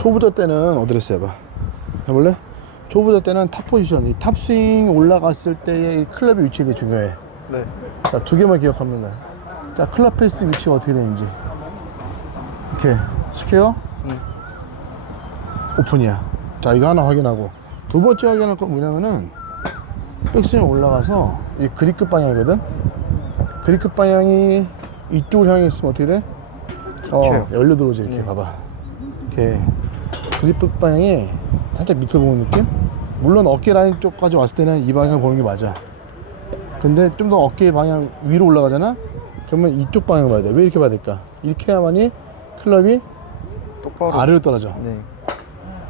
초보자 때는 어드레스 해봐. 해볼래? 초보자 때는 탑 포지션, 이 탑스윙 올라갔을 때의 이 클럽의 위치가 되게 중요해. 네. 자, 두 개만 기억하면 돼. 자, 클럽 페이스 위치가 어떻게 되는지. 이렇게, 스퀘어, 음. 오픈이야. 자, 이거 하나 확인하고. 두 번째 확인할 건 뭐냐면은, 백스윙 올라가서, 이 그립 끝 방향이거든? 그립 끝 방향이 이쪽을 향해 있으면 어떻게 돼? 어. 열려 들어오지, 이렇게 네. 봐봐. 이렇게. 그립 끝 방향이 살짝 밑으로 보는 느낌? 물론 어깨 라인 쪽까지 왔을 때는 이 방향을 보는 게 맞아. 근데 좀 더 어깨 방향 위로 올라가잖아? 그러면 이쪽 방향을 봐야 돼. 왜 이렇게 봐야 될까? 이렇게 해야만이 클럽이 똑바로. 아래로 떨어져. 네.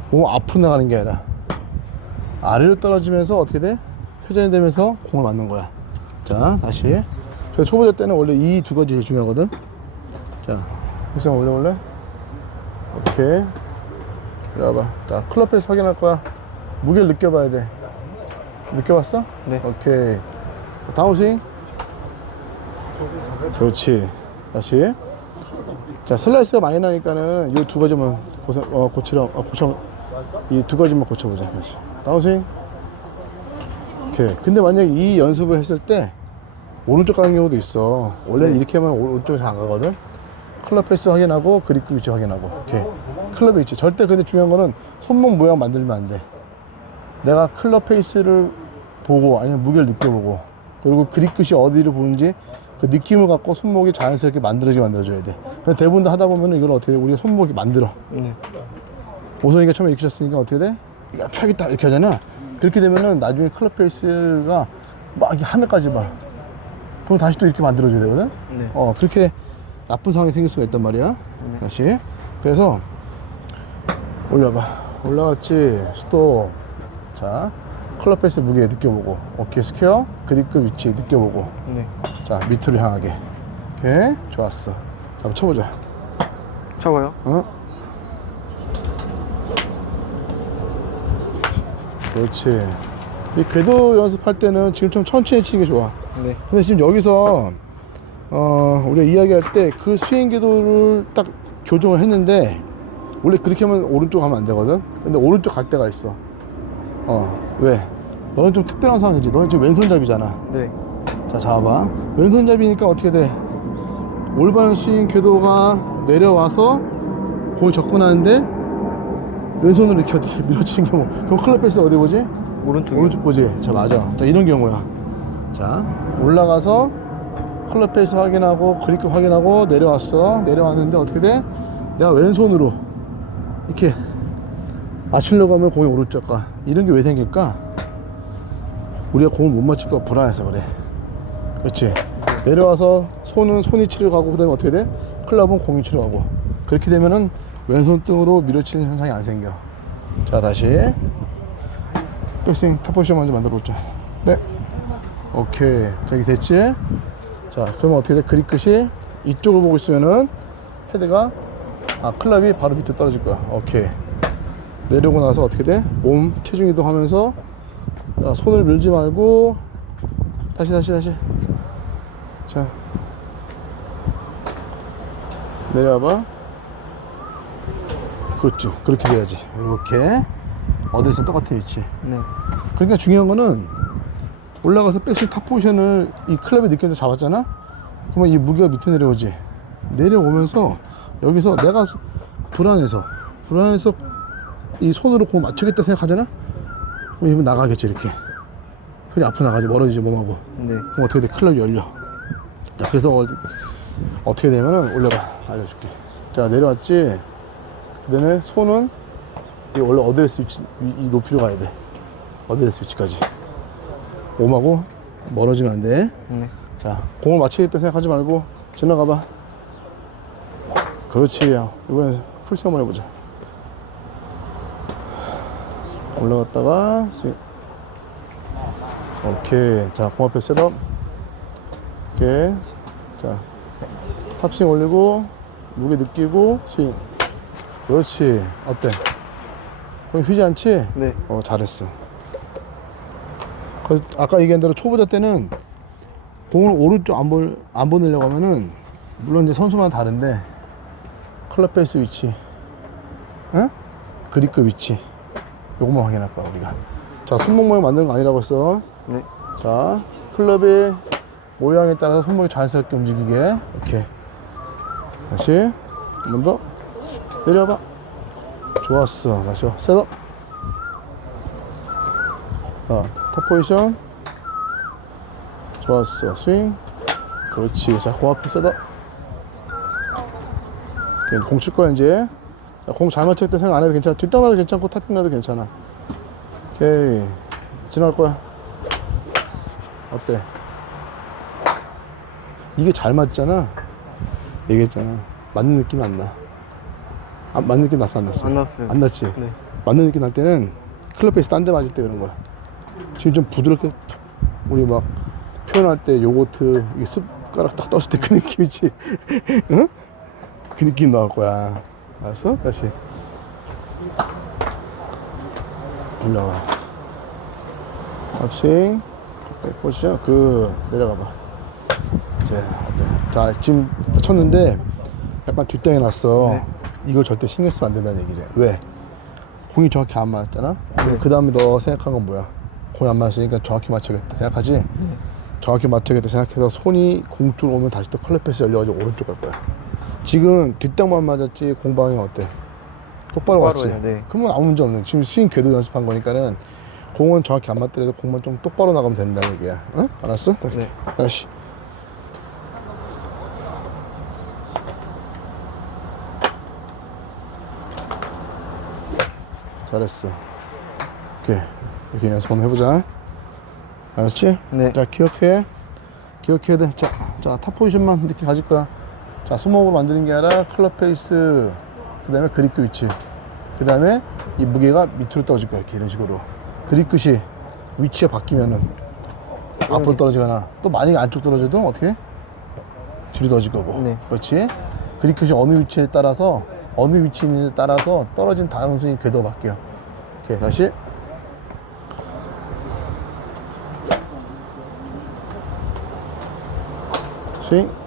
몸 앞으로 나가는 게 아니라 아래로 떨어지면서 어떻게 돼? 회전이 되면서 공을 맞는 거야. 자, 다시. 그래서 초보자 때는 원래 이 두 가지 제일 중요하거든. 자, 일상 올려볼래? 오케이. 와봐. 자, 클럽 페이스 확인할 거야. 무게를 느껴봐야 돼. 느껴봤어? 네. 오케이. 다운 스윙. 그렇지. 다시. 자, 슬라이스가 많이 나니까는 이 두 가지만 고생, 어, 고치려, 어, 고쳐, 이 두 가지만 고쳐보자. 다시. 다운 스윙. 오케이. 근데 만약에 이 연습을 했을 때 오른쪽 가는 경우도 있어. 원래 네. 이렇게 하면 오른쪽에 잘안 가거든. 클럽 페이스 확인하고 그립 위치 확인하고. 오케이. 클럽 위치. 절대 근데 중요한 거는 손목 모양 만들면 안 돼. 내가 클럽 페이스를 보고 아니면 무게를 느껴보고 그리고 그립 끝이 어디를 보는지 그 느낌을 갖고 손목이 자연스럽게 만들어지게 만들어줘야 돼. 근데 대부분 다 하다 보면 이걸 어떻게 돼? 우리가 손목이 만들어. 네. 오선이가 처음에 이렇게 쳤으니까 어떻게 돼? 야, 펴겠다 이렇게 하잖아. 그렇게 되면은 나중에 클럽 페이스가 막 이렇게 하늘까지 봐. 그럼 다시 또 이렇게 만들어줘야 되거든. 네. 어 그렇게 나쁜 상황이 생길 수가 있단 말이야. 다시. 그래서 올려봐. 올라갔지. 스톱. 자, 클럽 페이스 무게 느껴보고, 어깨 스퀘어, 그립급 위치 느껴보고, 네. 자 밑으로 향하게. 오케이, 좋았어. 자, 한번 쳐보자. 저거요? 어? 그렇지. 이 궤도 연습할 때는 지금 좀 천천히 치는 게 좋아. 네. 근데 지금 여기서 어, 우리가 이야기할 때 그 스윙 궤도를 딱 교정을 했는데 원래 그렇게 하면 오른쪽 가면 안 되거든. 근데 오른쪽 갈 때가 있어. 어, 왜? 너는 좀 특별한 상황이지. 너는 지금 왼손잡이잖아. 네. 자, 잡아봐. 왼손잡이니까 어떻게 돼? 올바른 스윙 궤도가 내려와서 공이 접근하는데 왼손으로 이렇게 어떻게 밀어치는 경우. 그럼 클럽 페이스 어디 보지? 오른쪽. 오른쪽 보지. 자, 맞아. 자, 이런 경우야. 자, 올라가서 클럽 페이스 확인하고 그립급 확인하고 내려왔어. 내려왔는데 어떻게 돼? 내가 왼손으로 이렇게 맞추려고 하면 공이 오른쪽 가. 이런 게 왜 생길까? 우리가 공을 못 맞출까 불안해서 그래. 그렇지. 내려와서 손은 손이 치러 가고 그 다음에 어떻게 돼? 클럽은 공이 치러 가고. 그렇게 되면은 왼손 등으로 밀어치는 현상이 안 생겨. 자 다시 백스윙 탑포션 먼저 만들어 보자. 네. 오케이. 자 여기 됐지? 자 그러면 어떻게 돼? 그립 끝이 이쪽을 보고 있으면은 헤드가 아 클럽이 바로 밑으로 떨어질 거야. 오케이. 내려오고 나서 어떻게 돼? 몸 체중 이동하면서 자, 손을 밀지 말고 다시 다시 다시 자 내려와봐 그렇지 그렇게 돼야지 이렇게 어디서 똑같은 위치 네. 그러니까 중요한 거는 올라가서 백스윙 탑 포지션을 이 클럽에 느껴서 잡았잖아 그러면 이 무게가 밑에 내려오지 내려오면서 여기서 내가 불안해서 불안해서 이 손으로 공 맞추겠다 생각하잖아 그럼 이면 나가겠지 이렇게 손이 앞으로 나가지 멀어지지 몸하고 네. 그럼 어떻게 돼? 클럽이 열려. 자, 그래서 어- 어떻게 되면은 올려봐. 알려줄게. 자, 내려왔지? 그 다음에 손은 이 원래 어드레스 위치, 이, 이 높이로 가야 돼. 어드레스 위치까지. 몸하고 멀어지면 안 돼. 네. 자, 공을 맞추겠다 생각하지 말고 지나가 봐. 그렇지. 야. 이번엔 풀스 한번 해보자. 올라갔다가 스윙. 오케이. 자, 공 앞에 셋업. 오케이. 자, 탑스윙 올리고, 무게 느끼고, 스윙. 그렇지. 어때? 휘지 않지? 네. 어, 잘했어. 그 아까 얘기한 대로 초보자 때는 공을 오른쪽 안, 보, 안 보내려고 하면은, 물론 이제 선수마다 다른데, 클럽 페이스 위치. 어? 그립급 위치. 요것만 확인할 거야 우리가. 자 손목 모양 만드는 거 아니라고 했어. 네. 자 클럽의 모양에 따라서 손목이 자연스럽게 움직이게. 이렇게 다시. 한 번 더. 내려봐. 좋았어. 다시 셋업 자 탑 포지션 좋았어 스윙 그렇지 자 공 앞에 셋업 공칠 거야 이제 자, 공 잘 맞췄을 때 생각 안 해도 괜찮아 뒷땅 나도 괜찮고 탑핑 나도 괜찮아 오케이 지나갈 거야 어때? 이게 잘 맞잖아 얘기했잖아 맞는 느낌 안 나. 아, 맞는 느낌 났어 안 났어? 안 났어요. 안 났지? 네. 맞는 느낌 날 때는 클럽 베이스 딴 데 맞을 때 그런 거야. 지금 좀 부드럽게 툭, 우리 막 표현할 때 요거트 이 숟가락 딱 떴을 때 그 느낌이지. 응? 그 느낌 나올 거야. 알았어? 다시. 올라와. 업싱. 백 포지션. 그 내려가 봐. 이제 어때? 자 지금 쳤는데 약간 뒷땅이 났어. 네. 이걸 절대 신경 쓰면 안 된다는 얘기래. 왜? 공이 정확히 안 맞았잖아. 그 다음에 너 생각한 건 뭐야? 공이 안 맞았으니까 정확히 맞춰야겠다 생각하지? 정확히 맞춰야겠다 생각해서 손이 공 쪽으로 오면 다시 또 클럽 패스 열려가지고 오른쪽 갈 거야. 지금 뒷땅만 맞았지 공방이 어때? 똑바로 왔지? 네. 그러면 아무 문제 없는. 지금 스윙 궤도 연습한 거니까는 공은 정확히 안 맞더라도 공만 좀 똑바로 나가면 된다는 얘기야. 응? 알았어? 다시. 네. 다시. 잘했어. 오케이. 이렇게 연습 한번 해보자. 알았지? 네. 자, 기억해. 기억해야 돼. 자, 자, 탑 포지션만 이렇게 가질 거야. 자, 손목으로 만드는 게 아니라 클럽 페이스, 그 다음에 그립 끝 위치. 그 다음에 이 무게가 밑으로 떨어질 거야. 이렇게 이런 식으로. 그립 끝이 위치가 바뀌면은 앞으로 떨어지거나 또 만약에 안쪽 떨어져도 어떻게 해? 뒤로 떨어질 거고. 네. 그렇지? 그립 끝이 어느 위치에 따라서 어느 위치에 따라서 떨어진 스윙 궤도가 바뀌어. 오케이, 다시. 스윙.